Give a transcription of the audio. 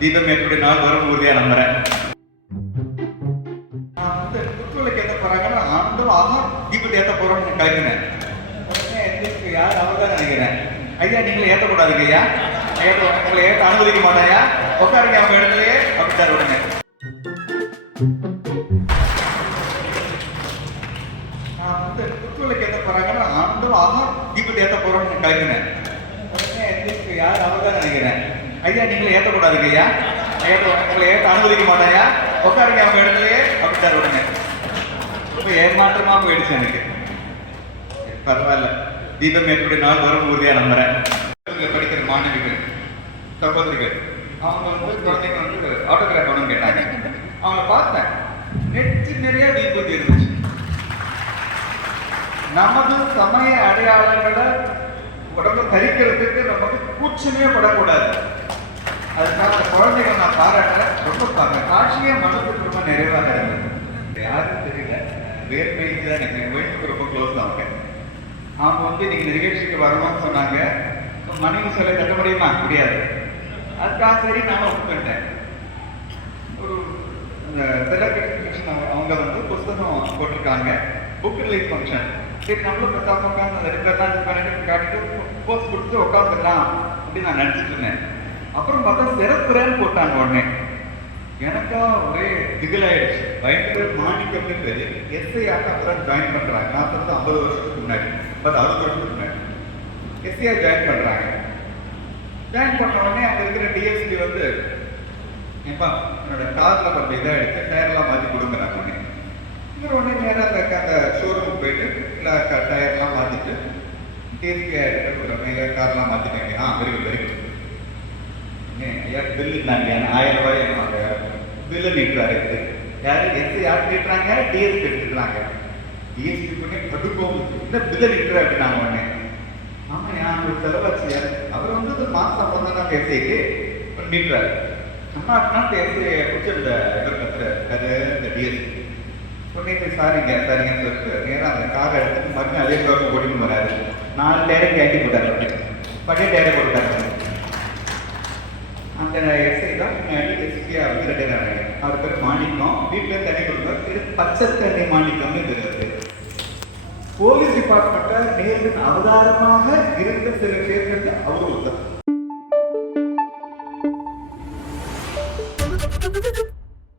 தீபம் எப்படி நாள் வரும் உறுதியா நம்புறேன். நான் குத்துவிளக்கு ஏற்ற போறாங்கன்னா ஆனந்தமாக தீபத்தை ஏற்ற போறோம்னு கிளம்பினேன். உடனே எந்திரிச்சு யார் அவர் தான் நினைக்கிறேன். ஐயா நீங்களே ஏற்றக்கூடாதுங்க ஐயா, உங்களை ஏற்ற அனுமதிக்க மாட்டாயா, உட்காருங்க அவங்க இடத்துலயே அப்படிட்டார். உடனே நான் குத்துவிளக்கு ஏற்ற போறாங்கன்னா ஆனந்தமாக தீபத்தை ஏற்ற போறோம்னு கிளம்பினேன். உடனே எந்திரிச்சு யார் அவர் தான் நினைக்கிறேன். ஐயா நீங்களே ஏற்றக்கூடாதுங்க ஐயா, உங்களை ஏற்ற அனுமதிக்க மாட்டாயா, உட்காருங்க அவங்க இடத்துலயே அப்படிட்டார். உடனே ரொம்ப ஏமாற்றமா போயிடுச்சு எனக்கு. பரவாயில்ல, தீபம் எப்படி நாள் வரும் உறுதியா நம்புறேன். படிக்கிற மாணவிகள் சகோதரிகள் அவங்க குழந்தைங்க ஆட்டோகிராஃப் பண்ணணும்னு கேட்டாங்க. அவங்கள பார்த்தேன், நெற்றி நிறைய தீபத்தி இருந்துச்சு. நமது சமய அடையாளங்களை உடம்பு தரிக்கிறதுக்கு நமக்கு கூச்சமே படக்கூடாது. அதுக்காக அந்த குழந்தைகள் நான் பாராட்டுறேன். ரொம்ப காட்சியே மனசுக்கு ரொம்ப நிறைவாக இருந்தது. யாரும் தெரியல, வேர்மைக்கு தான் எனக்கு வயசுக்கு ரொம்ப க்ளோஸ் அவங்க. அவங்க நீங்க நிகழ்ச்சிக்கு வரணும்னு சொன்னாங்க. மனைவி சொல்ல தட்ட முடியுமா? முடியாது. அதுக்காக சரி நானும் ஒப்புக்கிட்டேன். ஒரு செலிப்ரேஷன் அவங்க புஸ்தகம் போட்டிருக்காங்க, புக் ரிலீஸ் ஃபங்க்ஷன். சரி நம்மளும் பேசாம உட்காந்து அந்த ரெண்டு பண்ணிட்டு காட்டிட்டு போஸ்ட் கொடுத்து உட்காந்துக்கலாம் அப்படின்னு நான் நினைச்சிட்டு இருந்தேன். அப்புறம் பார்த்தா சிறப்புறன்னு போட்டாங்க. உடனே எனக்கா ஒரே திகிலாயிடுச்சு. பயங்கர மாணிக்கம்னு பேரு எஸ்ஐயாக அப்புறம் ஜாயின் பண்றாங்க. நான் 50 வருஷத்துக்கு முன்னாடி 60 வருஷத்துக்கு முன்னாடி எஸ்ஐயா ஜாயின் பண்றாங்க. ஜாயின் பண்ண உடனே அங்க இருக்கிற டிஎஸ்பி எப்பா என்னோட கார்ல கொஞ்சம் இதாகிடுச்சு, டயர்லாம் மாற்றி கொடுக்குறாங்க. உடனே இவர் உடனே நேராக அந்த ஷோரூமுக்கு போயிட்டு இல்லை டயர்லாம் மாற்றிட்டு டிஎஸ்பி ஆகிட்டு கார்லாம் மாற்றிட்டாங்க. Very good very good. ஐயா பில்லு தாங்க 1000 ரூபாய் அந்த பில்லு நீட்டுறாரு. யாரு எஸ்ஐ யார் நீட்டுறாங்க? டிஎஸ்பி எடுத்துக்கிறாங்க. டிஎஸ்பி பண்ணி கடுப்போம், இந்த பில்லை நீட்டுற அப்படின்னாங்க. உடனே ஆமாம் ஒரு செலவாச்சு. அவர் மாதம் 15 எஸ்ஐக்கு நீட்டுறாரு. அம்மா எஸ்ஐ பிடிச்ச இந்த கத்துறாரு இந்த டிஎஸ்பி. உடனே சாரிங்க சரிங்கன்னு சொல்லிட்டு நேராக அந்த காரை எடுத்துட்டு மறுபடியும் அதே ஷோருக்கு ஓடிட்டு வராரு. 4 டயரை கேட்டி போட்டாரு, பழைய டயரை போட்டாரு. அந்த எஸ்ஐ தான் முன்னாடி எஸ்பியாக ரிட்டையர் ஆனாங்க. அவர் பேர் மாணிக்கம். வீட்டில் தண்ணி கொடுப்பார், இது பச்சை தண்ணி மாணிக்கம்னு தெரியாது. போலீஸ் டிபார்ட்மெண்ட்டை நேரில் அவதாரமாக இருந்த சில பேர்கள் அவரும்